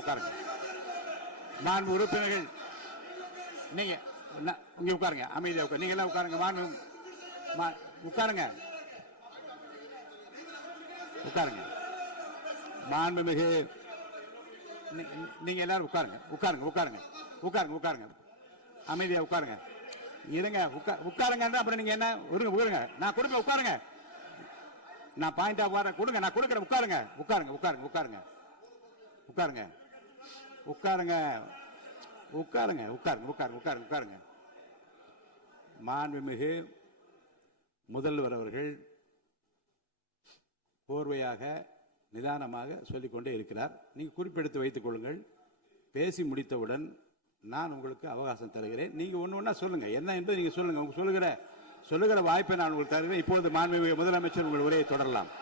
உட்காருங்க. மாண்பு உறுப்பினர்கள் நீங்க இங்க உட்காருங்க, அமைதியா உட்காரு. நீங்க எல்லாம் உட்காருங்க. உட்காருங்க உட்காருங்க. மாண்புமிகு நீங்க எல்லாரும் உட்காருங்க உட்காருங்க உட்காருங்க உட்காருங்க உட்காருங்க. அமைதியா உட்காருங்க. இருங்க உட்காருங்க. அப்புறம் நீங்க என்ன உட்காருங்க. நான் கொடுப்பேன். உட்காருங்க. நான் பாயிண்டா வர கொடுங்க. நான் கொடுக்குறேன். உட்காருங்க உட்காருங்க உட்காருங்க உட்காருங்க உட்காருங்க உட்காருங்க உட்காருங்க உட்காருங்க உட்காருங்க உட்காருங்க உட்காருங்க. மாண்புமிகு முதல்வர் அவர்கள் போர்வையாக நிதானமாக சொல்லிக்கொண்டே இருக்கிறார். நீங்க குறிப்பெடுத்து வைத்துக் கொள்ளுங்கள். பேசி முடித்தவுடன் நான் உங்களுக்கு அவகாசம் தருகிறேன். நீங்க ஒண்ணு ஒண்ணா சொல்லுங்க, என்ன என்பது நீங்க சொல்லுங்க. உங்க சொல்லுகிற வாய்ப்பை நான் உங்களுக்கு தருகிறேன். இப்போது மாண்புமிகு முதலமைச்சர் உங்கள் உரையை தொடரலாம்.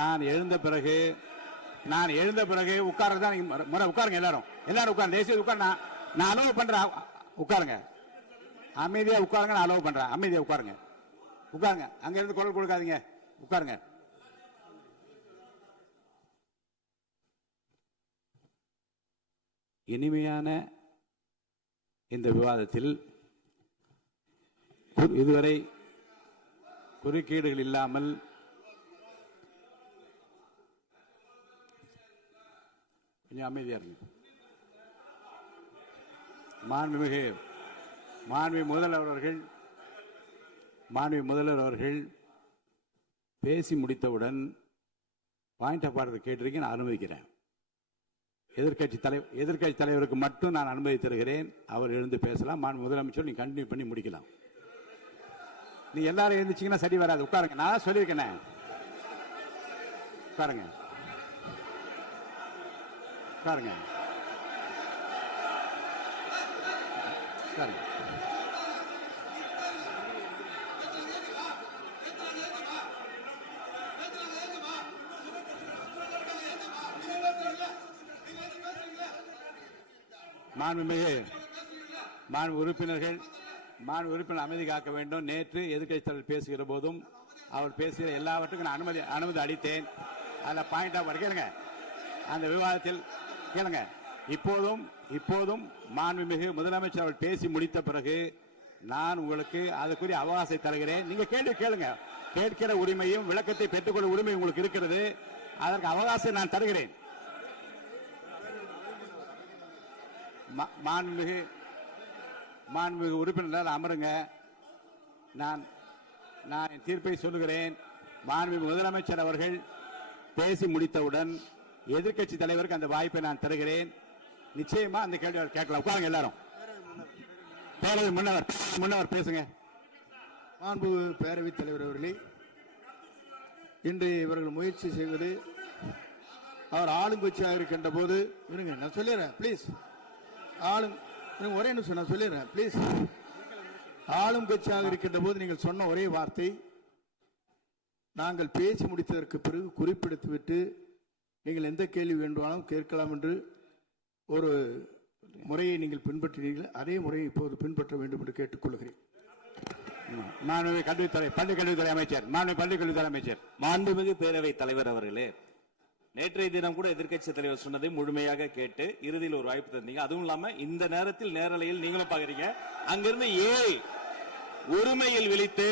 நான் எழுந்த பிறகு உட்கார்றதான் முறை. உட்காருங்க. எல்லாரும் உட்காருங்க. தேசிய உட்கார். நான் அலோவ் பண்றேன். உட்காருங்க. அமைதியா உட்காருங்க. நான் அலோவ் பண்றேன். அமைதியா உட்காருங்க. உட்காருங்க. அங்க இருந்து குரல் கொடுக்காதீங்க. உட்காருங்க. இனிமையான இந்த விவாதத்தில் இதுவரை குறுக்கீடுகள் இல்லாமல் கொஞ்சம் அமைதியா இருங்க. மாண்புமிகு முதல்வர் அவர்கள் பேசி முடித்தவுடன் பாயிண்ட் ஆஃப் ஆர்டர் கேட்டிருக்கேன். நான் அனுமதிக்கிறேன். எதிர்கட்சி தலைவருக்கு மட்டும் நான் அனுமதி தருகிறேன். அவர் எழுந்து பேசலாம். மாண்பு முதலமைச்சர் நீங்க கண்டினியூ பண்ணி முடிக்கலாம். நீ எல்லாரும் எழுந்துச்சீங்கன்னா சரி வராது. உட்காருங்க. நான் சொல்லியிருக்கேன். உட்காருங்க உட்காருங்க உட்காருங்க. மாண்பு உறுப்பினர் அமைதி காக்க வேண்டும். நேற்று எதிர்க்கட்சி தலைவர் பேசுகிற போதும் அவர் பேசுகிற எல்லாவற்றுக்கும் நான் அனுமதி அளித்தேன். அதில் பாயிண்ட் ஆஃப் கேளுங்க. அந்த விவாதத்தில் கேளுங்க. இப்போதும் மாண்புமிகு முதலமைச்சர் அவர்கள் பேசி முடித்த பிறகு நான் உங்களுக்கு அதுக்குரிய அவகாசத்தை தருகிறேன். நீங்க கேள்வி கேளுங்க. கேட்கிற உரிமையும் விளக்கத்தை பெற்றுக்கொள்ள உரிமை உங்களுக்கு இருக்கிறது. அதற்கு அவகாசம் நான் தருகிறேன். மாண்புமிகு உறுப்பினர் அமருங்க. நான் என் தீர்ப்பை சொல்லுகிறேன். மாண்புமிகு முதலமைச்சர் அவர்கள் பேசி முடித்தவுடன் எதிர்க்கட்சி தலைவருக்கு அந்த வாய்ப்பை நான் தருகிறேன். நிச்சயமா அந்த கேள்வி கேட்கலாம். உட்காருங்க. எல்லாரும் பேரவை முன்னவர் பேசுங்க. மாண்பு பேரவைத் தலைவர் அவர்களே, இன்று இவர்கள் முயற்சி செய்வது அவர் ஆளுங்கட்சியாக இருக்கின்ற போது இருங்க, நான் சொல்லிடுறேன் பிளீஸ். ஒரே நிமிஷம் நான் சொல்லிடுறேன் பிளீஸ். ஆளும் கட்சியாக இருக்கின்ற போது நீங்கள் சொன்ன ஒரே வார்த்தை, நாங்கள் பேசி முடித்ததற்கு பிறகு குறிப்பிடுத்துவிட்டு நீங்கள் எந்த கேள்வி வேண்டுமானாலும் கேட்கலாம் என்று ஒரு முறையை நீங்கள் பின்பற்றினீர்கள். அதே முறையை இப்போது பின்பற்ற வேண்டும் என்று கேட்டுக்கொள்கிறேன். பள்ளிக்கல்வித்துறை அமைச்சர். மாண்புமிகு பேரவைத் தலைவர் அவர்களே, நேற்றைய தினம் கூட எதிர்க்கட்சி தலைவர் சொன்னதை முழுமையாக கேட்டு இறுதியில் ஒரு வாய்ப்பு தந்தீங்க. அதுவும் இல்லாம இந்த நேரத்தில் நேரலையில் நீங்களும் பாக்குறீங்க. அங்கிருந்து ஒருமையில் விழித்து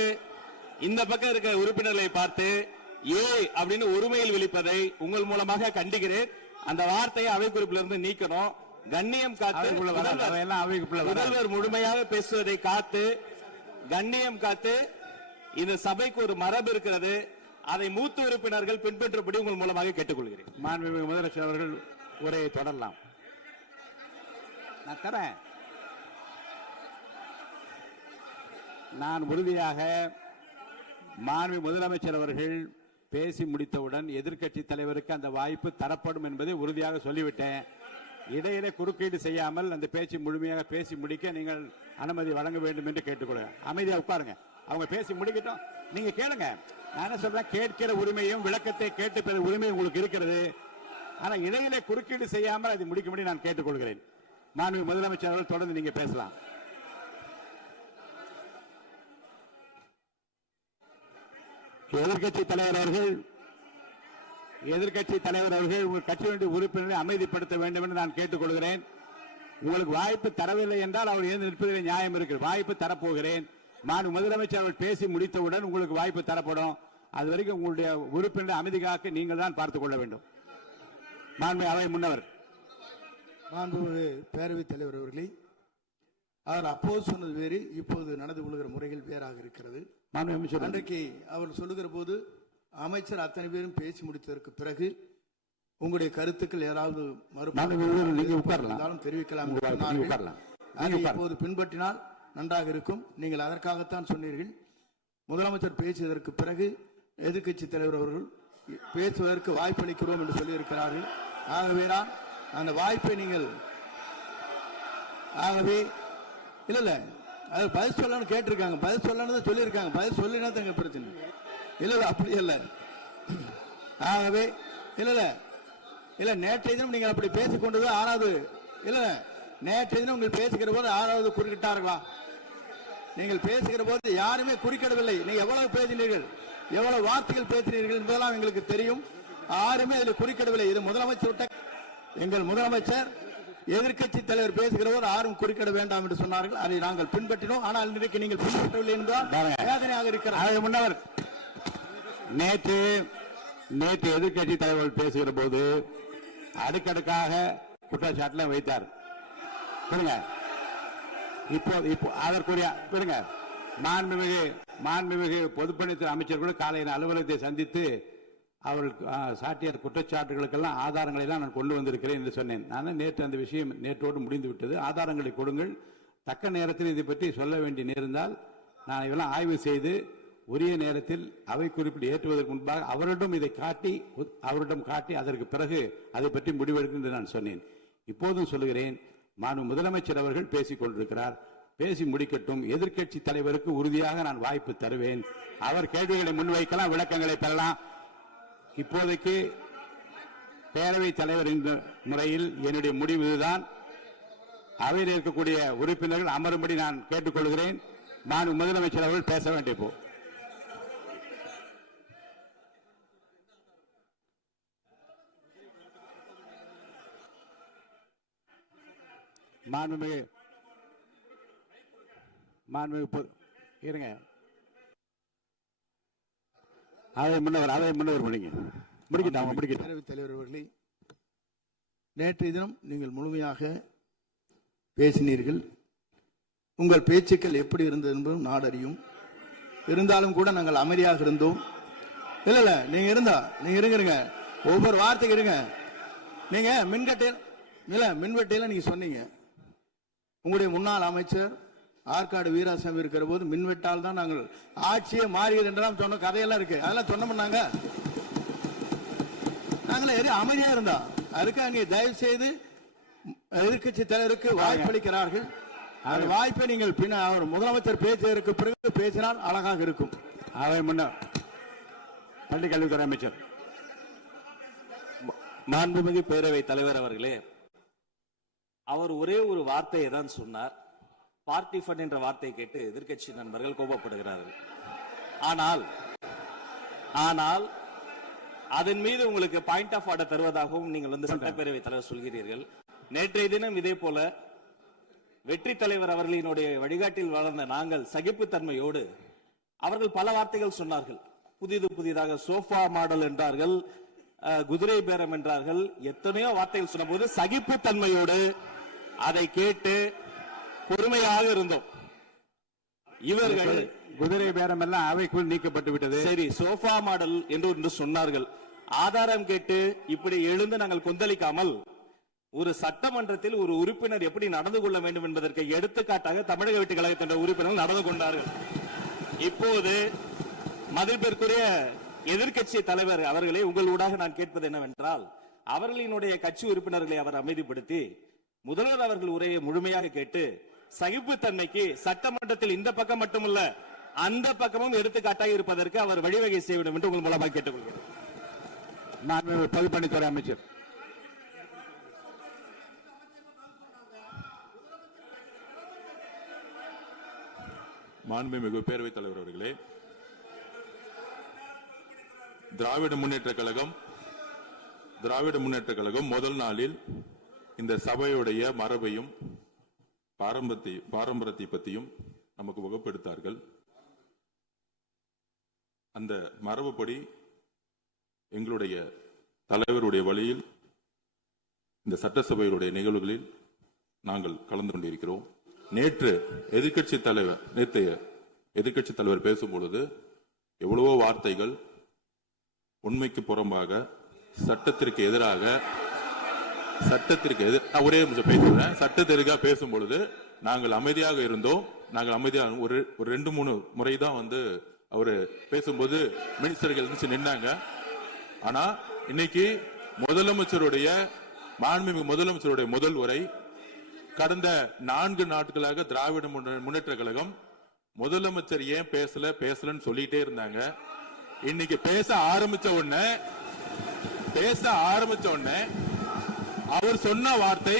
இந்த பக்கம் இருக்க உறுப்பினர்களை பார்த்து அப்படின்னு ஒருமையில் விழிப்பதை உங்கள் மூலமாக கண்டிக்கிறேன். அந்த வார்த்தையை அவை குறிப்பிலிருந்து நீக்கணும். கண்ணியம் காத்து முதல்வர் முழுமையாக பேசுவதை காத்து கண்ணியம் காத்து இந்த சபைக்கு ஒரு மரபு இருக்கிறது. அதை மூத்த உறுப்பினர்கள் பின்பற்றபடி உங்கள் மூலமாக கேட்டுக்கொள்கிறேன். மாண்புமிகு முதலமைச்சர் அவர்கள் உரையை தொடரலாம். நான் தரேன். நான் உறுதியாக மாண்புமிகு முதலமைச்சர் அவர்கள் பேசி முடித்தவுடன் எதிர்க்கட்சி தலைவருக்கு அந்த வாய்ப்பு தரப்படும் என்பதை உறுதியாக சொல்லிவிட்டேன். இடையிலே குறுக்கீடு செய்யாமல் அந்த பேச்சு முழுமையாக பேசி முடிக்க நீங்கள் அனுமதி வழங்க வேண்டும் என்று கேட்டுக்கொள்கிறேன். அமைதியா உட்காருங்க, அவங்க பேசி முடிக்கட்டும், நீங்க கேளுங்க. நான் என்ன சொல்றேன், கேட்கிற உரிமையும் விளக்கத்தை கேட்டு பெற உரிமை உங்களுக்கு இருக்கிறது. ஆனா இடையிலே குறுக்கீடு செய்யாமல் அதை முடிக்கும்படி நான் கேட்டுக்கொள்கிறேன். மாண்புமிகு முதலமைச்சர் அவர்கள் தொடர்ந்து நீங்க பேசலாம். எதிர்க்கட்சி தலைவர் அவர்கள் உங்கள் கட்சியினுடைய உறுப்பினரை அமைதிப்படுத்த வேண்டும் என்று நான் கேட்டுக்கொள்கிறேன். உங்களுக்கு வாய்ப்பு தரவில்லை என்றால் அவர் எழுந்து நிற்பதில் நியாயம் இருக்கு. வாய்ப்பு தரப்போகிறேன். மாண்புமிகு முதலமைச்சர் அவர்கள் பேசி முடித்தவுடன் உங்களுக்கு வாய்ப்பு தரப்படும். அது வரைக்கும் உங்களுடைய உறுப்பினரை அமைதி காக்க நீங்கள் தான் பார்த்துக் கொள்ள வேண்டும். மாண்புமிகு அவை முன்னவர். மாண்புமிகு பேரவைத் தலைவர் அவர்களே, அவர் அப்போது சொன்னது வேறு, இப்போது நடந்து கொள்கிற முறைகள் வேறாக இருக்கிறது. அன்றைக்கு அவர் சொல்லுகிற போது அமைச்சர் அத்தனை பேரும் பேசி முடித்ததற்கு பிறகு உங்களுடைய கருத்துக்கள் யாராவது தெரிவிக்கலாம். இப்போது பின்பற்றினால் நன்றாக இருக்கும். நீங்கள் அதற்காகத்தான் சொன்னீர்கள். முதலமைச்சர் பேசியதற்கு பிறகு எதிர்க்கட்சி தலைவர் அவர்கள் பேசுவதற்கு வாய்ப்பளிக்கிறோம் என்று சொல்லியிருக்கிறார்கள். ஆகவேதான் அந்த வாய்ப்பை நீங்கள் இல்ல அது பதில் சொல்லணும்னு கேட்டிருக்காங்க. பதில் சொல்லணும் சொல்லியிருக்காங்க. பதில் சொல்லினா தங்க பிரச்சனை இல்ல. அப்படி இல்ல. ஆகவே இல்ல நேற்றைய தினம் நீங்கள் அப்படி பேசிக் கொண்டது ஆறாவது இல்ல. நேற்றைய தினம் நீங்கள் பேசுகிற போது ஆறாவது குறுக்கிட்டார்களா? நீங்கள் பேசுகிற போது யாருமே குறுக்கிடவில்லை. நீங்க எவ்வளவு பேசினீர்கள், எவ்வளவு வார்த்தைகள் பேசினீர்கள் என்பதெல்லாம் எங்களுக்கு தெரியும். யாருமே அதில் குறுக்கிடவில்லை. இது முதலமைச்சர், எங்கள் முதலமைச்சர் எதிர்க்கட்சி தலைவர் பேசுகிறவர் யாரும் குறுக்கிட வேண்டாம் என்று சொன்னார்கள். அதை நாங்கள் பின்பற்றினோம். ஆனால் இன்றைக்கு நீங்கள் பின்பற்றவில்லை என்றால் வேதனையாக இருக்கிறார். முன்னவர் நேற்று எதிர்க்கட்சி தலைவர் பேசுகிற போது அடுக்கடுக்காக குற்றச்சாட்டுல வைத்தார். இப்போ அதற்குரிய மாண்புமிகு பொதுப்பணித்துறை அமைச்சர் கூட காலையில் அலுவலகத்தை சந்தித்து அவர்கள் சாட்டிய குற்றச்சாட்டுகளுக்கெல்லாம் ஆதாரங்களை எல்லாம் நான் கொண்டு வந்திருக்கிறேன் என்று சொன்னேன். நான் நேற்று அந்த விஷயம் நேற்றோடு முடிந்து விட்டது. ஆதாரங்களை கொடுங்கள். தக்க நேரத்தில் இதை பற்றி சொல்ல வேண்டிய நேர்ந்தால் நான் இதெல்லாம் ஆய்வு செய்து உரிய நேரத்தில் அவை குறிப்பிட்டு ஏற்றுவதற்கு முன்பாக அவரிடம் காட்டி அதற்கு பிறகு அதை பற்றி முடிவெடுக்கும் என்று நான் சொன்னேன். இப்போதும் சொல்லுகிறேன், மாண்புமிகு முதலமைச்சர் அவர்கள் பேசிக் கொண்டிருக்கிறார். பேசி முடிக்கட்டும். எதிர்க்கட்சி தலைவருக்கு உறுதியாக நான் வாய்ப்பு தருவேன். அவர் கேள்விகளை முன்வைக்கலாம், விளக்கங்களை பெறலாம். இப்போதைக்கு பேரவைத் தலைவர் என்ற முறையில் என்னுடைய முடிவு இதுதான். அவையில் இருக்கக்கூடிய உறுப்பினர்கள் அமரும்படி நான் கேட்டுக்கொள்கிறேன். நான் முதலமைச்சர் அவர்கள் பேச வேண்டிய போ இருங்க. அதை முன்னவர் பேரவைத் தலைவர் அவர்களே, நேற்றைய தினம் நீங்கள் முழுமையாக பேசினீர்கள். உங்கள் பேச்சுக்கள் எப்படி இருந்தது என்பதும் நாடறியும். இருந்தாலும் கூட நாங்கள் அமைதியாக இருந்தோம். இல்ல நீங்க இருங்க. ஒவ்வொரு வார்த்தைக்கு இருங்க. நீங்க மின்வெட்டையில நீங்க சொன்னீங்க. உங்களுடைய முன்னாள் அமைச்சர் ஆற்காடு வீராசாமி இருக்கிற போது மின்வெட்டால் தான் நாங்கள் ஆட்சியே மாறியது என்றெல்லாம் சொன்ன கதையெல்லாம் இருக்கு. அதெல்லாம் சொன்னோம்னாங்க. நாங்களே அமைதியா இருந்தோம். அதுக்காக நீங்க தயவு செய்து எதிர்க்கட்சி தலைவருக்கு வாய்ப்பளிக்கிறார்கள். அந்த வாய்ப்பை நீங்கள் அவர் முதலமைச்சர் பேசுவதற்கு பிறகு பேசினால் அழகாக இருக்கும். அவை முன்னர் பள்ளிக்கல்வித்துறை அமைச்சர். மாண்புமிகு பேரவைத் தலைவர் அவர்களே, அவர் ஒரே ஒரு வார்த்தையை தான் சொன்னார். பார்ட்டி ஃபண்ட் என்ற வார்த்தையை கேட்டு எதிர்க்கட்சி நண்பர்கள் கோபப்படுகிறார்கள். ஆனால் அதன் மீது உங்களுக்கு பாயிண்ட் ஆஃப் ஆர்டர் தருவதாகவும் நீங்கள் சட்டப்பேரவைத் தலைவர் சொல்கிறீர்கள். நேற்றைய தினம் இதே போல வெற்றி தலைவர் அவர்களினுடைய வழிகாட்டில் வளர்ந்த நாங்கள் சகிப்புத்தன்மையோடு அவர்கள் பல வார்த்தைகள் சொன்னார்கள். புதிதாக சோஃபா மாடல் என்றார்கள், குதிரை பேரம் என்றார்கள், எத்தனையோ வார்த்தைகள் சொன்ன போது சகிப்புத்தன்மையோடு அதை கேட்டு பொறுமையாக இருந்தோம். இவர்கள் குதிரை பேரம் எல்லாம் அவைக்குள் நீக்கப்பட்டு விட்டது. சரி, சோஃபா மாடல் என்று சொன்னார்கள். ஆதாரம் கேட்டு இப்படி எழுந்து நாங்கள் கொந்தளிக்காமல் ஒரு சட்டமன்றத்தில் ஒரு உறுப்பினர் எப்படி நடந்து கொள்ள வேண்டும் என்பதற்கு எடுத்துக்காட்டாக தமிழக வெற்றி கழகத்தின் உறுப்பினர்கள் நடந்து கொண்டார்கள். இப்போது மதிப்பிற்குரிய எதிர்க்கட்சி தலைவர் அவர்களே, உங்களூடாக நான் கேட்பது என்னவென்றால், அவர்களினுடைய கட்சி உறுப்பினர்களை அவர் அமைதிப்படுத்தி முதல்வர் அவர்கள் உரையை முழுமையாக கேட்டு சகிப்புத்தன்மைக்கு சட்டமன்றத்தில் இந்த பக்கம் மட்டுமல்ல அந்த பக்கமும் எடுத்துக்காட்டாக இருப்பதற்கு அவர் வழிவகை செய்ய வேண்டும் என்று உங்கள் மூலமாக கேட்டுக்கொள்கிறேன். பொதுப்பணித்துறை அமைச்சர். மாண்புமிகு பேரவைத் தலைவர் அவர்களே, திராவிட முன்னேற்ற கழகம் முதல் நாளில் இந்த சபையுடைய மரபையும் பாரம்பரியத்தை பற்றியும் நமக்கு வகுப்பெடுத்தார்கள். அந்த மரபுப்படி எங்களுடைய தலைவருடைய வழியில் இந்த சட்டசபையுடைய நிகழ்வுகளில் நாங்கள் கலந்து கொண்டிருக்கிறோம். நேற்றைய எதிர்க்கட்சி தலைவர் பேசும்பொழுது எவ்வளவோ வார்த்தைகள் உண்மைக்கு புறம்பாக சட்டத்திற்கு எதிராக ஒரே நிமிஷம் பேசுறேன். சட்டத்திற்காக பேசும்பொழுது நாங்கள் அமைதியாக இருந்தோம். ஒரு 2-3 முறை தான் அவரு பேசும்போது மினிஸ்டர்கள் நின்னாங்க. ஆனா இன்னைக்கு மாண்புமிகு முதலமைச்சருடைய முதல் உரை, கடந்த 4 நாட்களாக திராவிட முன்னேற்ற கழகம் முதலமைச்சர் ஏன் பேசலன்னு சொல்லிட்டே இருந்தாங்க. இன்னைக்கு பேச ஆரம்பிச்ச உடனே அவர் சொன்ன வார்த்தை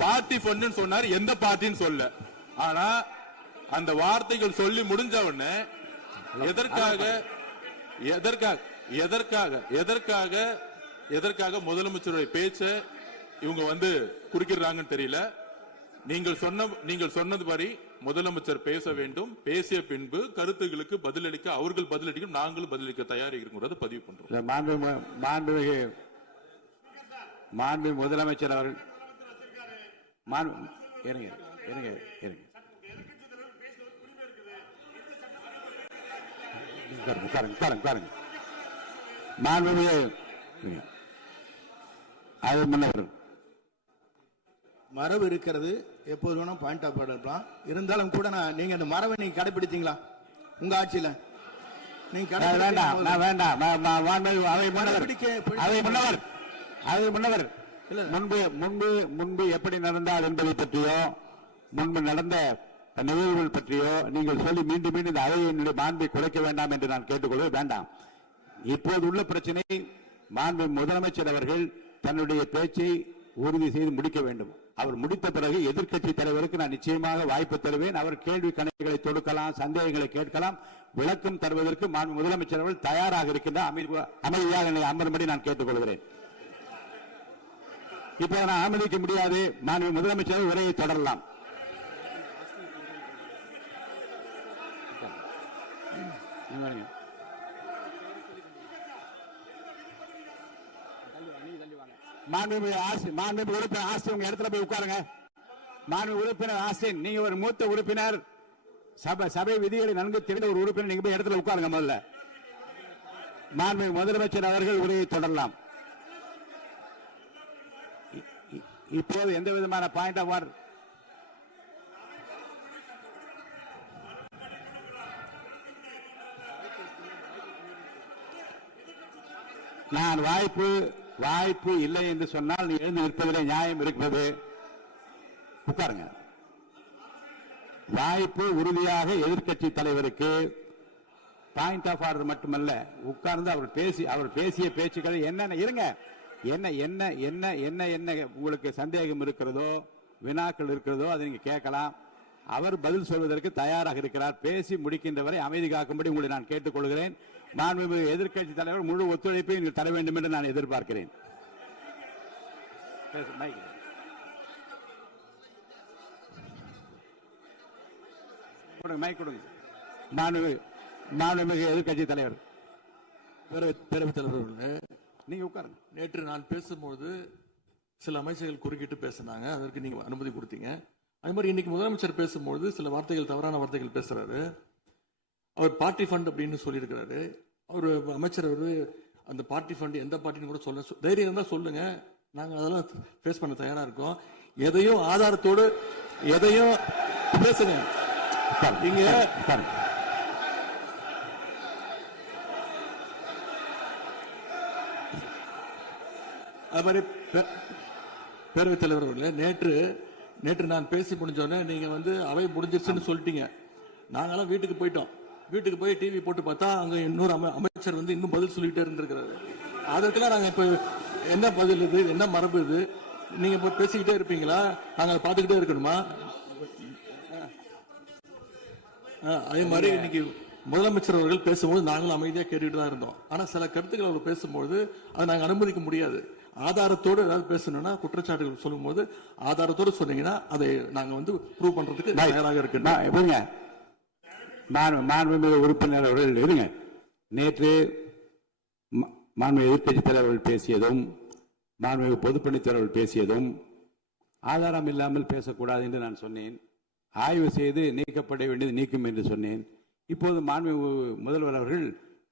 பார்ட்டி ஃபண்ட் சொன்னார். எந்த பார்ட்டின்னு சொல்ல. ஆனா அந்த வார்த்தைகள் சொல்லி முடிஞ்ச உடனே எதற்காக முதலமைச்சருடைய பேச்ச இவங்க குறுக்கிடுறாங்கன்னு தெரியல. நீங்கள் சொன்னதுபடி முதலமைச்சர் பேச வேண்டும். பேசிய பின்பு கருத்துகளுக்கு பதிலளிக்க அவர்கள் பதிலளிக்கும், நாங்களும் பதிலளிக்க தயாராக இருக்கிறது பதிவு பண்றோம். மாண்பு முதலமைச்சர் அவர்கள் மரபு இருக்கிறது, எப்போது வேணும் பாயிண்ட் ஆஃப் ஆர்டர் இருக்கலாம். இருந்தாலும் கூட நீங்க அந்த மரபை நீங்க கடைபிடித்தீங்களா உங்க ஆட்சியில? நீங்க முன்பு எப்படி நடந்தால் என்பதை பற்றியோ முன்பு நடந்த நிகழ்வுகள் பற்றியோ நீங்கள் சொல்லி மீண்டும் இந்த அவையினுடைய மாண்பை குறைக்க வேண்டாம் என்று நான் கேட்டுக்கொள்வது வேண்டாம். இப்போது உள்ள பிரச்சனை, மாண்பு முதலமைச்சர் அவர்கள் தன்னுடைய பேச்சை உறுதி செய்து முடிக்க வேண்டும். அவர் முடித்த பிறகு எதிர்க்கட்சி தலைவருக்கு நான் நிச்சயமாக வாய்ப்பு தருவேன். அவர் கேள்வி கணக்குகளை தொடுக்கலாம், சந்தேகங்களை கேட்கலாம். விளக்கம் தருவதற்கு மாண்பு முதலமைச்சர் அவர்கள் தயாராக இருக்கின்றார். அமைதியாக என்னை அமரும்படி நான் கேட்டுக்கொள்கிறேன். இப்போ நான் அனுமதிக்க முடியாது. மாண்பு முதலமைச்சர் உரையை தொடரலாம். மாண்புமிகு உறுப்பினர் ஆஸ்டின் உங்க இடத்துல போய் உட்காருங்க. மாண்புமிகு உறுப்பினர் ஆஸ்டின், நீங்க ஒரு மூத்த உறுப்பினர், சபை விதிகளை நன்கு தெரிந்த ஒரு உறுப்பினர், நீங்க போய் இடத்துல உட்காருங்க. முதல்ல மாண்புமிகு முதலமைச்சர் அவர்கள் உரையை தொடரலாம். இப்போது எந்த விதமான பாயிண்ட் ஆஃப் ஆர்டர் நான் வாய்ப்பு இல்லை என்று சொன்னால் நீ எழுந்து நிற்பதிலே நியாயம் இருக்கிறது. உட்காருங்க. வாய்ப்பு உறுதியாக எதிர்க்கட்சி தலைவருக்கு பாயிண்ட் ஆஃப் ஆர்டர் மட்டுமல்ல, உட்கார்ந்து அவர் பேசிய பேச்சுக்களை என்னென்ன இருங்க, என்ன உங்களுக்கு சந்தேகம் இருக்கிறதோ, வினாக்கள் இருக்கிறதோ அதை நீங்க கேட்கலாம். அவர் பதில் சொல்வதற்கு தயாராக இருக்கிறார். பேசி முடிக்கின்ற வரை அமைதி காக்கும்படி உங்களை நான் கேட்டுக்கொள்கிறேன். மாண்புமிகு எதிர்க்கட்சி தலைவர் முழு ஒத்துழைப்பை நீங்கள் தர வேண்டும் என்று நான் எதிர்பார்க்கிறேன். மாண்புமிகு எதிர்க்கட்சி தலைவர், பேரவைத் தலைவர், நீங்க உட்காருங்க. நேற்று நான் பேசும்போது சில அமைச்சர்கள் குறுக்கிட்டு பேசினாங்க, அதற்கு நீங்க அனுமதி கொடுத்தீங்க. அதே மாதிரி இன்னைக்கு முதலமைச்சர் பேசும்போது சில வார்த்தைகள், தவறான வார்த்தைகள் பேசுறாரு. அவர் பார்ட்டி ஃபண்ட் அப்படின்னு சொல்லியிருக்கிறாரு. அவர் அமைச்சர் அந்த பார்ட்டி ஃபண்ட் எந்த பார்ட்டின்னு கூட சொல்ல தைரியம் இருந்தா சொல்லுங்க, நாங்க அதெல்லாம் ஃபேஸ் பண்ண தயாரா இருக்கோம். எதையும் ஆதாரத்தோடு எதையும் பேசுங்க. அது மாதிரி பேரவைத் தலைவர் அவர்களே, நேற்று நான் பேசி முடிஞ்சோடனே நீங்க வந்து அவை முடிஞ்சிருச்சுன்னு சொல்லிட்டீங்க. நாங்கெல்லாம் வீட்டுக்கு போயிட்டோம். வீட்டுக்கு போய் டிவி போட்டு பார்த்தா அங்க இன்னொரு அமைச்சர் வந்து இன்னும் பதில் சொல்லிட்டே இருந்திருக்கிறாரு. அதற்கெல்லாம் நாங்க இப்ப என்ன பதில் இது, என்ன மரபு இது? நீங்க இப்ப பேசிக்கிட்டே இருப்பீங்களா? நாங்க அதை பார்த்துக்கிட்டே இருக்கணுமா? அதே மாதிரி இன்னைக்கு முதலமைச்சர் அவர்கள் பேசும்போது நாங்களும் அமைதியா கேட்டுட்டு தான் இருந்தோம். ஆனா சில கருத்துக்கள் அவர் பேசும்போது அதை நாங்க அனுமதிக்க முடியாது. ஆதாரத்தோடு ஏதாவது பேசணும்னா, குற்றச்சாட்டுகள் சொல்லும் போது ஆதாரத்தோடு சொன்னீங்கன்னா அதை நாங்க வந்து ப்ரூவ் பண்றதுக்கு தயாராக இருக்கு. மாண்புமிகு உறுப்பினர் அவர்கள் இருங்க. நேற்று மாண்புமிகு எதிர்க்கட்சி தலைவர்கள் பேசியதும் மாண்புமிகு பொதுப்பணித் தலைவர்கள் பேசியதும் ஆதாரம் இல்லாமல் பேசக்கூடாது என்று நான் சொன்னேன். ஆய்வு செய்து நீக்கப்பட வேண்டியது நீக்கும் என்று சொன்னேன். இப்போது மாண்புமிகு முதல்வர் அவர்கள்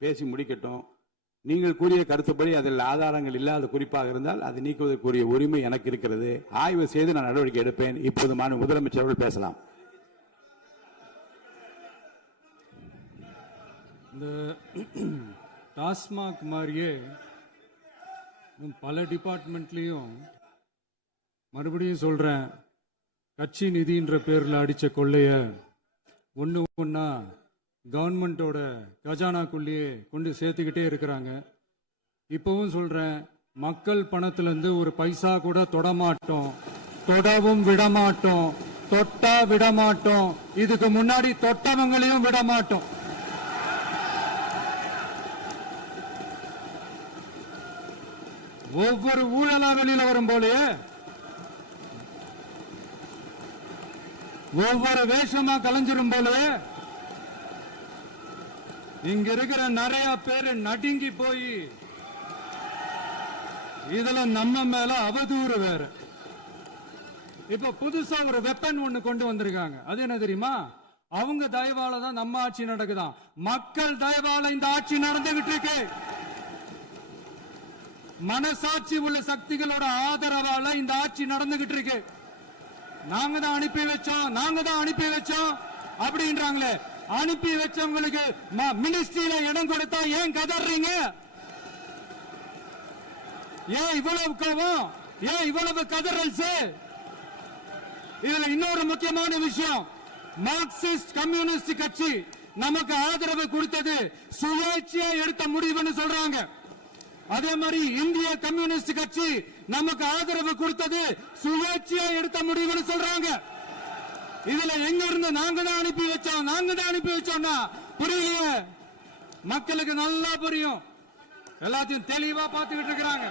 பேசி முடிக்கட்டும். நீங்கள் கூறிய கருத்துப்படி அதில் ஆதாரங்கள் இல்லாத குறிப்பாக இருந்தால் அதை நீக்குவதற்குரிய உரிமை எனக்கு இருக்கிறது. ஆய்வு செய்து நான் நடவடிக்கை எடுப்பேன். இப்போது மாண்புமிகு முதலமைச்சர் அவர்கள் பேசலாம். இந்த டாஸ்மாக் மாதிரியே பல டிபார்ட்மெண்ட்லேயும் மறுபடியும் சொல்கிறேன், கட்சி நிதின்ற பேரில் அடித்த கொள்ளைய ஒன்று ஒன்றா கவர்மெண்ட்டோட கஜானாக்குள்ளேயே கொண்டு சேர்த்துக்கிட்டே இருக்கிறாங்க. இப்போவும் சொல்கிறேன், மக்கள் பணத்திலேருந்து ஒரு பைசா கூட தொடமாட்டோம், தொடவும் விடமாட்டோம், தொட்டா விடமாட்டோம், இதுக்கு முன்னாடி தொட்டவங்களையும் விடமாட்டோம். ஒவ்வொரு ஊழலா வெளியில வரும் போலயே ஒவ்வொரு வேஷமா கலைஞ்சிரும் போலயே இங்க இருக்கிற நிறைய பேரு நடுங்கி போய் இதுல நம்ம மேல அவதூறு வேற. இப்ப புதுசா ஒரு வெப்பன் ஒண்ணு கொண்டு வந்திருக்காங்க. அது என்ன தெரியுமா? அவங்க தயவால தான் நம்ம ஆட்சி நடக்குதாம். மக்கள் தயவால இந்த ஆட்சி நடந்துகிட்டு இருக்கு. மனசாட்சி உள்ள சக்திகளோட ஆதரவால இந்த ஆட்சி நடந்துகிட்டு இருக்கு. நாங்க தான் அனுப்பி வச்சோம் அப்படின்றாங்களே. அனுப்பி வச்சவங்களுக்கு மினிஸ்ட்ரியில இடம் கொடுத்தா ஏன் கதறீங்க? ஏன் இவ்வளவு கோவம்? ஏன் இவ்வளவு கதறல்ஸ்? இதுல இன்னொரு முக்கியமான விஷயம், மார்க்சிஸ்ட் கம்யூனிஸ்ட் கட்சி நமக்கு ஆதரவு கொடுத்தது சுயேட்சையா எடுத்த முடிவுன்னு சொல்றாங்க. அதே மாதிரி இந்திய கம்யூனிஸ்ட் கட்சி நமக்கு ஆதரவு கொடுத்தது சுயேட்சையா எடுத்த முடிவுன்னு சொல்றாங்க. இதுல எங்க இருந்து நாங்க தான் அனுப்பி வச்சோம்னா புரியலையே. மக்களுக்கு நல்லா புரியும், எல்லாத்தையும் தெளிவா பார்த்துக்கிட்டு இருக்கிறாங்க.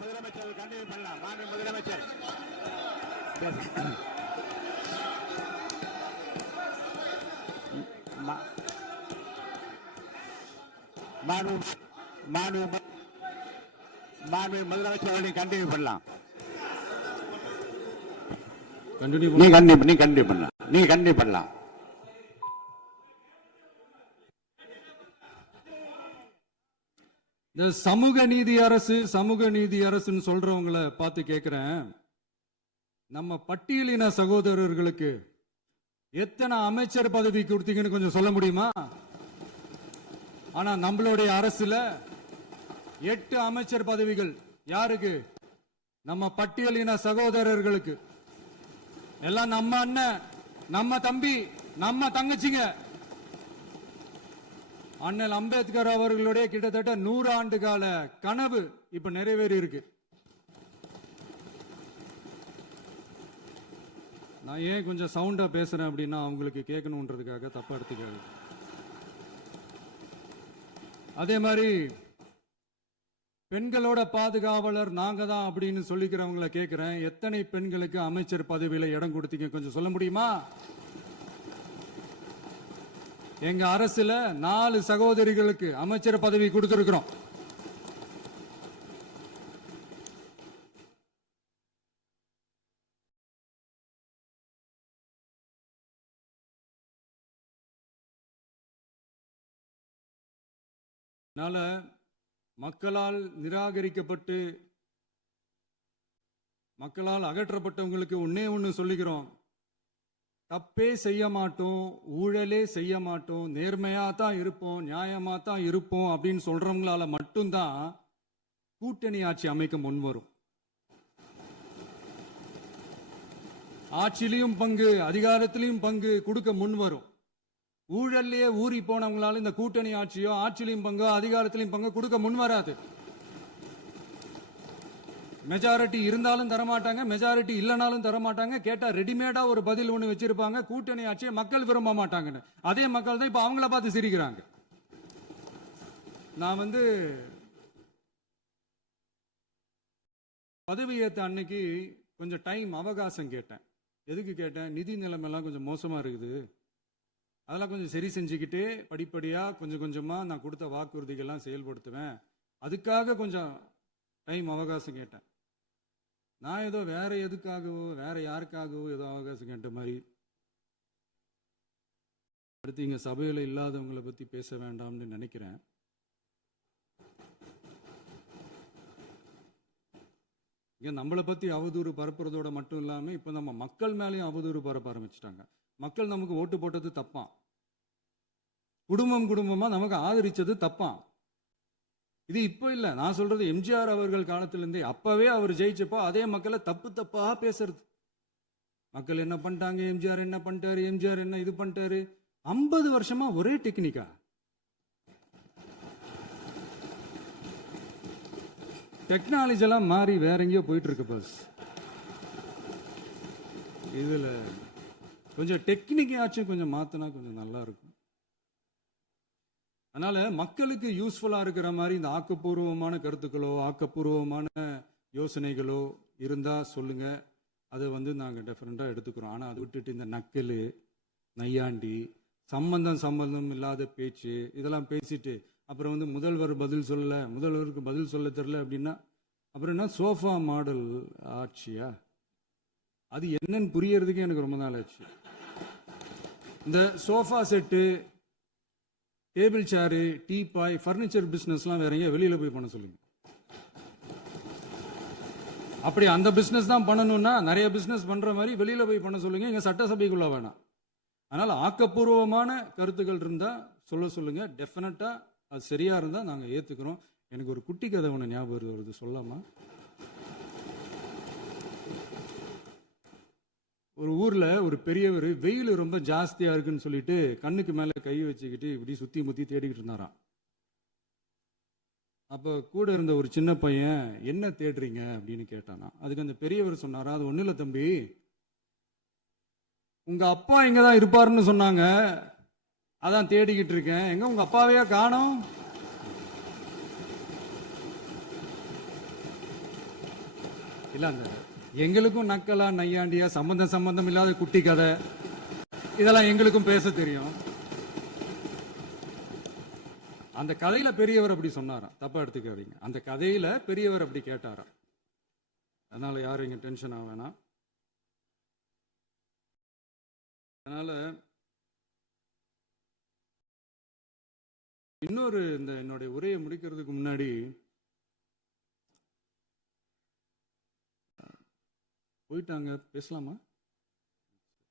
முதலமைச்சர் கண்டினியூ பண்ணலாம். மாண்பு முதலமைச்சர் முதலமைச்சர் கண்டினியூ பண்ணலாம். நீங்க கண்டினியூ பண்ணலாம். இந்த சமூக நீதி அரசுன்னு சொல்றவங்களை பார்த்து கேட்கிறேன், நம்ம பட்டியலின சகோதரர்களுக்கு எத்தனை அமைச்சர் பதவி கொடுத்தீங்கன்னு கொஞ்சம் சொல்ல முடியுமா? ஆனா நம்மளுடைய அரசுல 8 அமைச்சர் பதவிகள் யாருக்கு? நம்ம பட்டியலின சகோதரர்களுக்கு. எல்லாம் நம்ம அண்ணன், நம்ம தம்பி, நம்ம தங்கச்சிங்க. அண்ணல் அம்பேத்கர் அவர்களுடைய கிட்டத்தட்ட 100 ஆண்டு கால கனவு இப்ப நிறைவேறி இருக்கு. நான் ஏன் கொஞ்சம் சவுண்டா பேசுறேன் அப்படின்னா அவங்களுக்கு கேட்கணுன்றதுக்காக தப்பா எடுத்துக்காது. அதே மாதிரி பெண்களோட பாதுகாவலர் நாங்க தான் அப்படின்னு சொல்லிக்கிறவங்களை கேட்கிறேன், எத்தனை பெண்களுக்கு அமைச்சர் பதவியில இடம் கொடுத்தீங்க கொஞ்சம் சொல்ல முடியுமா? எங்க அரசுல 4 சகோதரிகளுக்கு அமைச்சர் பதவி கொடுத்திருக்கிறோம். அதனால மக்களால் நிராகரிக்கப்பட்டு மக்களால் அகற்றப்பட்டவங்களுக்கு ஒன்னே ஒன்று சொல்லிக்கிறோம், தப்பே செய்ய மாட்டோம், ஊழலே செய்ய மாட்டோம், நேர்மையா தான் இருப்போம், நியாயமா தான் இருப்போம் அப்படின்னு சொல்றவங்களால மட்டும்தான் கூட்டணி ஆட்சி அமைக்க முன்வரும். ஆட்சியிலையும் பங்கு, அதிகாரத்திலையும் பங்கு கொடுக்க முன்வரும். ஊழல்லையே ஊறி போனவங்களால இந்த கூட்டணி ஆட்சியோ, ஆட்சியிலையும் பங்கோ, அதிகாரத்திலையும் பங்கு கொடுக்க முன்வராது. மெஜாரிட்டி இருந்தாலும் தரமாட்டாங்க, மெஜாரிட்டி இல்லைனாலும் தரமாட்டாங்க. கேட்டா ரெடிமேடா ஒரு பதில் ஒண்ணு வச்சிருப்பாங்க, கூட்டணி ஆட்சியை மக்கள் விரும்ப மாட்டாங்கன்னு. அதே மக்கள் தான் இப்ப அவங்கள பார்த்து சிரிக்கிறாங்க. நான் பதவியேற்ற அன்னைக்கு கொஞ்சம் டைம் அவகாசம் கேட்டேன். எதுக்கு கேட்டேன்? நிதி நிலைமைலாம் கொஞ்சம் மோசமா இருக்குது, அதெல்லாம் கொஞ்சம் சரி செஞ்சுக்கிட்டே படிப்படியா கொஞ்சம் கொஞ்சமா நான் கொடுத்த வாக்குறுதிகள்லாம் செயல்படுத்துவேன், அதுக்காக கொஞ்சம் டைம் அவகாசம் கேட்டேன். நான் ஏதோ வேற எதுக்காகவோ வேற யாருக்காகவோ ஏதோ அவகாசம் கேட்ட மாதிரி. அடுத்து இங்க சபையில இல்லாதவங்களை பத்தி பேச வேண்டாம்னு நினைக்கிறேன். இங்க நம்மளை பத்தி அவதூறு பரப்புறதோட மட்டும் இல்லாம இப்ப நம்ம மக்கள் மேலேயும் அவதூறு பரப்ப ஆரம்பிச்சிட்டாங்க. மக்கள் நமக்கு ஓட்டு போட்டது தப்பான், குடும்பம் குடும்பமா நமக்கு ஆதரிச்சது தப்பான். இது இப்ப இல்ல, நான் சொல்றது எம்ஜிஆர் அவர்கள் காலத்திலிருந்தே. அப்பவே அவர் ஜெயிச்சப்போ அதே மக்களை தப்பு தப்பா பேசுறது. மக்கள் என்ன பண்ணிட்டாங்க, எம்ஜிஆர் என்ன பண்ணிட்டாரு, எம்ஜிஆர் என்ன இது பண்ணிட்டாரு. 50 வருஷமா ஒரே டெக்னிக்கா. டெக்னாலஜி எல்லாம் மாறி வேற எங்கேயோ போயிட்டு இருக்கு பஸ். இதுல கொஞ்சம் டெக்னிக்காச்சும் கொஞ்சம் மாத்தினா கொஞ்சம் நல்லா இருக்கும். அதனால மக்களுக்கு யூஸ்ஃபுல்லா இருக்கிற மாதிரி இந்த ஆக்கப்பூர்வமான கருத்துக்களோ ஆக்கப்பூர்வமான யோசனைகளோ இருந்தா சொல்லுங்க, அதை நாங்க டெஃபரெண்டா எடுத்துக்கிறோம். ஆனா அதை விட்டுட்டு இந்த நக்கல், நையாண்டி, சம்பந்தம் இல்லாத பேச்சு இதெல்லாம் பேசிட்டு அப்புறம் முதல்வர் பதில் சொல்லல, முதல்வருக்கு பதில் சொல்ல தெரியல அப்படின்னா அப்புறம் என்ன சோஃபா மாடல் ஆட்சியா? அது என்னன்னு புரியறதுக்கு எனக்கு ரொம்ப நாள் ஆச்சு. இந்த sofa set, table chair, teapoy, furniture பிசினஸ்லாம் வேற எங்கேயா வெளியில போய் பண்ண சொல்லுங்க. அப்படி அந்த பிசினஸ் தான் பண்ணணும்னா நிறைய பிசினஸ் பண்ற மாதிரி வெளியில போய் பண்ண சொல்லுங்க, இங்க சட்டசபைக்குள்ள வேணாம். அதனால ஆக்கப்பூர்வமான கருத்துக்கள் இருந்தா சொல்லுங்க, டெஃபினட்டா அது சரியா இருந்தா நாங்க ஏத்துக்கிறோம். எனக்கு ஒரு குட்டி கதை ஒண்ணு ஞாபகம் வருது, சொல்லாமா? ஒரு ஊர்ல ஒரு பெரியவர் வெயில் ரொம்ப ஜாஸ்தியா இருக்குன்னு சொல்லிட்டு கண்ணுக்கு மேல கை வச்சுக்கிட்டு இப்படி சுத்தி முத்தி தேடிக்கிட்டு இருந்தாராம். அப்ப கூட இருந்த ஒரு சின்ன பையன் என்ன தேடுறீங்க அப்படின்னு கேட்டானா. அதுக்கு அந்த பெரியவர் சொன்னாரா, அது ஒண்ணு இல்ல தம்பி, உங்க அப்பா இங்கதான் இருப்பாருன்னு சொன்னாங்க, அதான் தேடிக்கிட்டு இருக்கேன். எங்க உங்க அப்பாவையா காணோம்? இல்ல அந்த எங்களுக்கும் நக்கலா நையாண்டியா சம்பந்தம் இல்லாத குட்டி கதை இதெல்லாம் எங்களுக்கும் பேச தெரியும். அந்த கதையில பெரியவர் அப்படி சொன்னாராம், தப்பா எடுத்துக்காதீங்க. அந்த கதையில பெரியவர் அப்படி கேட்டாராம். அதனால யாரும் இங்க டென்ஷன் ஆக வேணாம். அதனால இன்னொரு இந்த என்னுடைய உரையை முடிக்கிறதுக்கு முன்னாடி போயிட்டாங்க, பேசலாமா?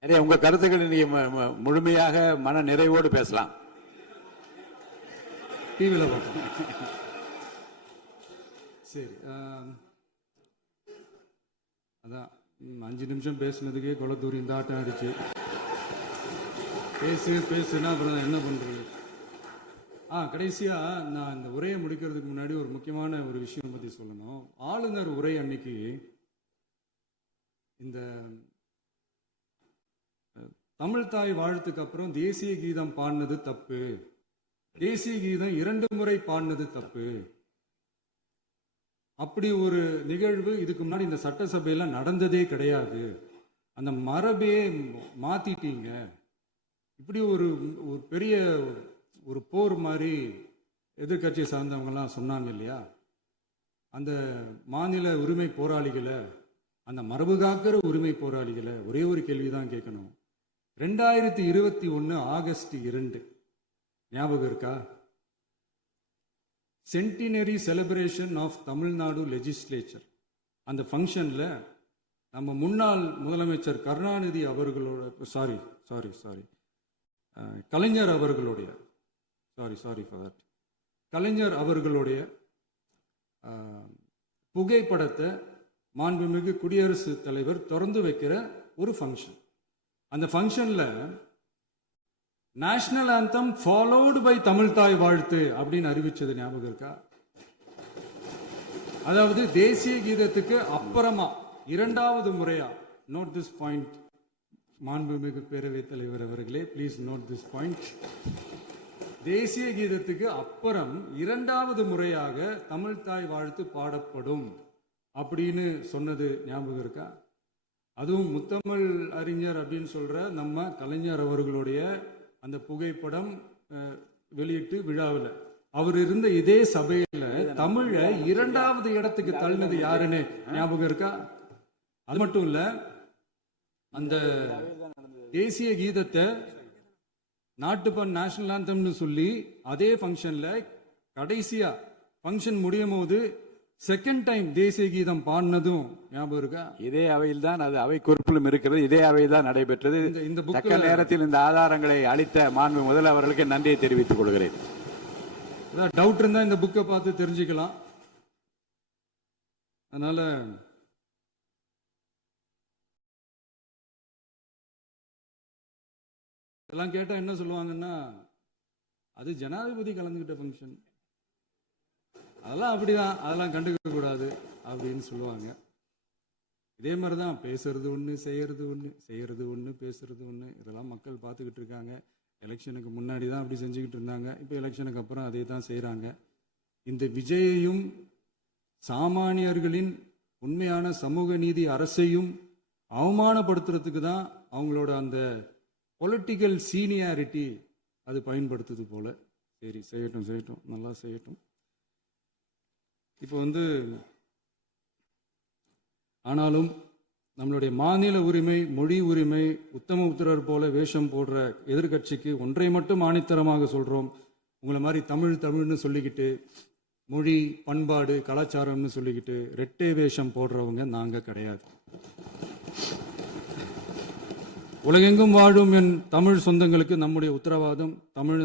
நிறைய உங்க கருத்துக்களை நீங்க முழுமையாக மன நிறைவோடு பேசலாம். டிவியில் பார்த்தோம். சரி, அதான் 5 நிமிஷம் பேசுனதுக்கே கொளத்தூரி இந்த ஆட்டம் ஆயிடுச்சு. பேசுனா அப்புறம் என்ன பண்றது? கடைசியா நான் இந்த உரையை முடிக்கிறதுக்கு முன்னாடி ஒரு முக்கியமான ஒரு விஷயம் பத்தி சொல்லணும். ஆளுநர் உரை அன்னைக்கு இந்த தமிழ் தாய் வாழ்த்துக்கு அப்புறம் தேசிய கீதம் பாடினது தப்பு, தேசிய கீதம் 2 முறை பாடினது தப்பு. அப்படி ஒரு நிகழ்வு இதுக்கு முன்னாடி இந்த சட்டசபையில நடந்ததே கிடையாது. அந்த மரபையே மாத்திட்டீங்க. இப்படி ஒரு பெரிய ஒரு போர் மாதிரி எதிர்கட்சியை சார்ந்தவங்க எல்லாம் சொன்னாங்க இல்லையா? அந்த மாநில உரிமை போராளிகளை, அந்த மரபு காக்கிற உரிமை போராளிகளை ஒரே ஒரு கேள்விதான் கேட்கணும். 2021 ஆகஸ்ட் 2 ஞாபகம் இருக்கா? Centenary celebration of Tamil Nadu legislature. அந்த ஃபங்க்ஷன்ல நம்ம முன்னாள் முதலமைச்சர் கருணாநிதி அவர்களோட சாரி கலைஞர் அவர்களுடைய சாரி ஃபார் தட் கலைஞர் அவர்களுடைய புகைப்படத்தை மாண்புமிகு குடியரசுத் தலைவர் திறந்து வைக்கிற ஒரு ஃபங்க்ஷன். அந்த ஃபங்க்ஷன்ல national anthem followed by Tamil Thai Vazhthu அப்படின்னு அறிவிச்சது ஞாபகம் இருக்கா? அதாவது தேசிய கீதத்துக்கு அப்புறமா இரண்டாவது முறையா, நோட் திஸ் பாயிண்ட் மாண்புமிகு பேரவைத் தலைவர் அவர்களே, ப்ளீஸ் நோட் திஸ் பாயிண்ட். தேசிய கீதத்துக்கு அப்புறம் இரண்டாவது முறையாக தமிழ் தாய் வாழ்த்து பாடப்படும் அப்படின்னு சொன்னது ஞாபகம் இருக்கா? அதுவும் முத்தமிழ் அறிஞர் அப்படின்னு சொல்ற நம்ம கலைஞர் அவர்களுடைய அந்த புகைப்படம் வெளியிட்டு விழாவில் அவர் இருந்த இதே சபையில தமிழ இரண்டாவது இடத்துக்கு தள்ளினது யாருன்னு ஞாபகம் இருக்கா? அது மட்டும் இல்ல, அந்த தேசிய கீதத்தை நாட்டுப்பண் நேஷனல் ஆந்தம்னு சொல்லி அதே ஃபங்க்ஷன்ல கடைசியா ஃபங்க்ஷன் முடியும் போது செகண்ட் டைம் தேசிய கீதம் பாடினதும் ஞாபகம் இருக்கா? இதே அவையில் தான், அது அவை குறிப்பிலும் இருக்கிறது, இதே அவையில் தான் நடைபெற்றது. இந்த தக்க நேரத்தில் இந்த ஆதாரங்களை அளித்த மாண்பு முதல்வர்களுக்கு நன்றியை தெரிவித்துக் கொள்கிறேன். டவுட் இருந்தா இந்த புக்கை பார்த்து தெரிஞ்சுக்கலாம். அதனால எல்லாம் கேட்டா என்ன சொல்லுவாங்கன்னா, அது ஜனாதிபதி கலந்துகிட்ட ஃபங்க்ஷன், அதெல்லாம் அப்படிதான், அதெல்லாம் கண்டுக்க கூடாது அப்படின்னு சொல்லுவாங்க. இதே மாதிரிதான் பேசுறது ஒண்ணு செய்யறது ஒண்ணு, செய்யறது ஒண்ணு பேசுறது ஒண்ணு. இதெல்லாம் மக்கள் பார்த்துக்கிட்டு இருக்காங்க. எலெக்ஷனுக்கு முன்னாடி தான் அப்படி செஞ்சுக்கிட்டு இருந்தாங்க, இப்போ எலெக்ஷனுக்கு அப்புறம் அதே தான் செய்யறாங்க. இந்த விஜயையும் சாமானியர்களின் உண்மையான சமூக நீதி அரசையும் அவமானப்படுத்துறதுக்கு தான் அவங்களோட அந்த பொலிட்டிக்கல் சீனியாரிட்டி அது பயன்படுத்துது போல. சரி, செய்யட்டும், நல்லா செய்யட்டும். இப்போ ஆனாலும் நம்மளுடைய மாநில உரிமை, மொழி உரிமை, உத்தம உத்தரர் போல வேஷம் போடுற எதிர்கட்சிக்கு ஒன்றை மட்டும் ஆணித்தரமாக சொல்றோம். உங்களை மாதிரி தமிழ்னு சொல்லிக்கிட்டு, மொழி, பண்பாடு, கலாச்சாரம்னு சொல்லிக்கிட்டு ரெட்டை வேஷம் போடுறவங்க நாங்க கிடையாது. உலகெங்கும் வாழும் என் தமிழ் சொந்தங்களுக்கு நம்முடைய உத்தரவாதம் தமிழ்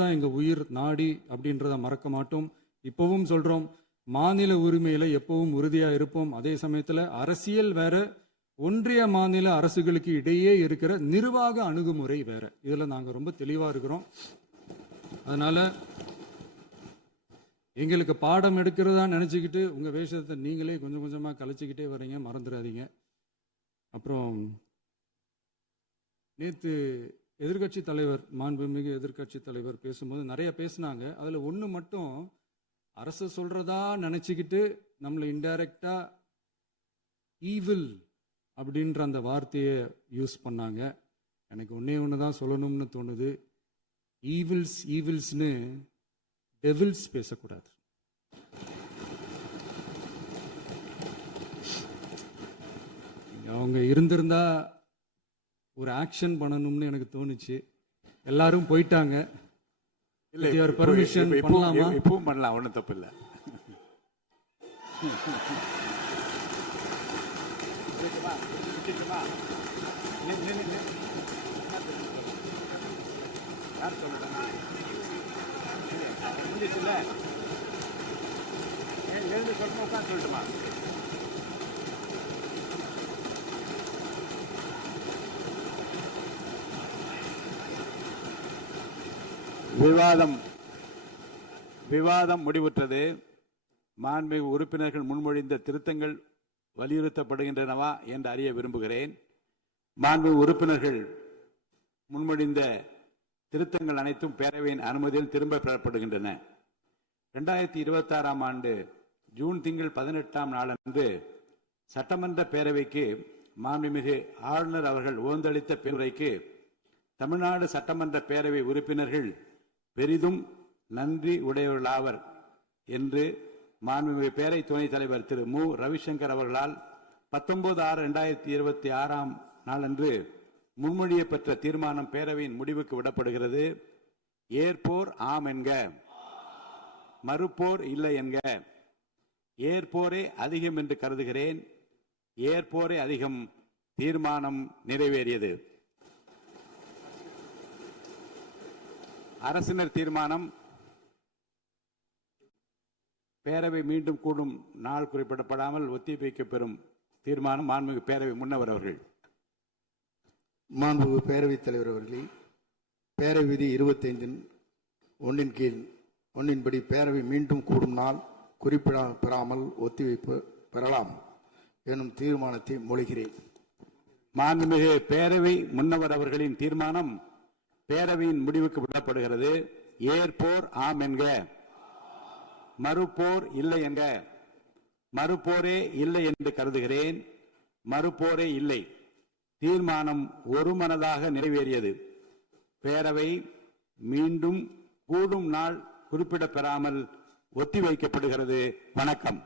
தான் எங்க உயிர் நாடி அப்படின்றத மறக்க மாட்டோம். இப்பவும் சொல்றோம், மாநில உரிமையில எப்பவும் உறுதியா இருப்போம். அதே சமயத்துல அரசியல் வேற, ஒன்றிய மாநில அரசுகளுக்கு இடையே இருக்கிற நிர்வாக அணுகுமுறை வேற. இதுல நாங்க ரொம்ப தெளிவா இருக்கிறோம். அதனால எங்களுக்கு பாடம் எடுக்கிறதா நினைச்சுக்கிட்டு உங்க வேஷத்தை நீங்களே கொஞ்சம் கொஞ்சமா கலைச்சிக்கிட்டே வர்றீங்க, மறந்துடாதீங்க. அப்புறம் நேற்று எதிர்கட்சி தலைவர், மாண்புமிகு எதிர்கட்சி தலைவர் பேசும்போது நிறைய பேசினாங்க. அதுல ஒண்ணு மட்டும் அரசு சொல்றதா நினைச்சுக்கிட்டு நம்மளை இன்டைரக்டா ஈவில் அப்படின்ற அந்த வார்த்தையை யூஸ் பண்ணாங்க. எனக்கு ஒண்ணுதான் சொல்லணும்னு தோணுது. ஈவில்ஸ்னு டெவில்ஸ் பேசக்கூடாது. அவங்க இருந்திருந்தா ஒரு ஆக்ஷன் பண்ணணும்னு எனக்கு தோணுச்சு. எல்லாரும் போயிட்டாங்க. பர்மிஷன் பண்ணலாமா? இப்பவும் பண்ணலாம், ஒன்றும் தப்பு இல்லை. சொல்லட்டுமா? விவாதம் முடிவுற்றது. மாண்புமிகு உறுப்பினர்கள் முன்மொழிந்த திருத்தங்கள் வலியுறுத்தப்படுகின்றனவா என்று அறிய விரும்புகிறேன். மாண்புமிகு உறுப்பினர்கள் முன்மொழிந்த திருத்தங்கள் அனைத்தும் பேரவையின் அனுமதியில் திரும்ப பெறப்படுகின்றன. 2026 ஆண்டு ஜூன் திங்கள் 18ஆம் நாளன்று சட்டமன்ற பேரவைக்கு மாண்புமிகு ஆளுநர் அவர்கள் ஓந்தளித்த பெருரைக்கு தமிழ்நாடு சட்டமன்ற பேரவை உறுப்பினர்கள் பெரிதும் நன்றி உடையவர்களாவர் என்று மாண்புமிகு பேரவை துணைத் தலைவர் திரு மு ரவிசங்கர் அவர்களால் 19/6/2026 நாளன்று முன்மொழியப்பட்ட தீர்மானம் பேரவையின் முடிவுக்கு விடப்படுகிறது. ஏற்போர் ஆம் என்க, மறுப்போர் இல்லை என்க. ஏற்போரே அதிகம் என்று கருதுகிறேன். ஏற்போரே அதிகம். தீர்மானம் நிறைவேறியது. அரசினர் தீர்மானம். பேரவை மீண்டும் கூடும் நாள் குறிப்பிடப்படாமல் ஒத்திவைக்கப்பெறும் தீர்மானம். மாண்புமிகு பேரவை முன்னவர் அவர்கள். மாண்புமிகு பேரவைத் தலைவர் அவர்களே, பேரவை விதி 25(1) கீழ் 1 படி பேரவை மீண்டும் கூடும் நாள் குறிப்பிடாமல் ஒத்திவைப்பு பெறலாம் எனும் தீர்மானத்தை மொழிகிறேன். மாண்புமிகு பேரவை முன்னவர் அவர்களின் தீர்மானம் பேரவையின் முடிவுக்கு விடப்படுகிறது. ஏற்போர் ஆம் என்க, மறுப்போர் இல்லை என்க. மறுப்போரே இல்லை என்று கருதுகிறேன். மறுப்போரே இல்லை. தீர்மானம் ஒருமனதாக நிறைவேறியது. பேரவை மீண்டும் கூடும் நாள் குறிப்பிடப்பெறாமல் ஒத்திவைக்கப்படுகிறது. வணக்கம்.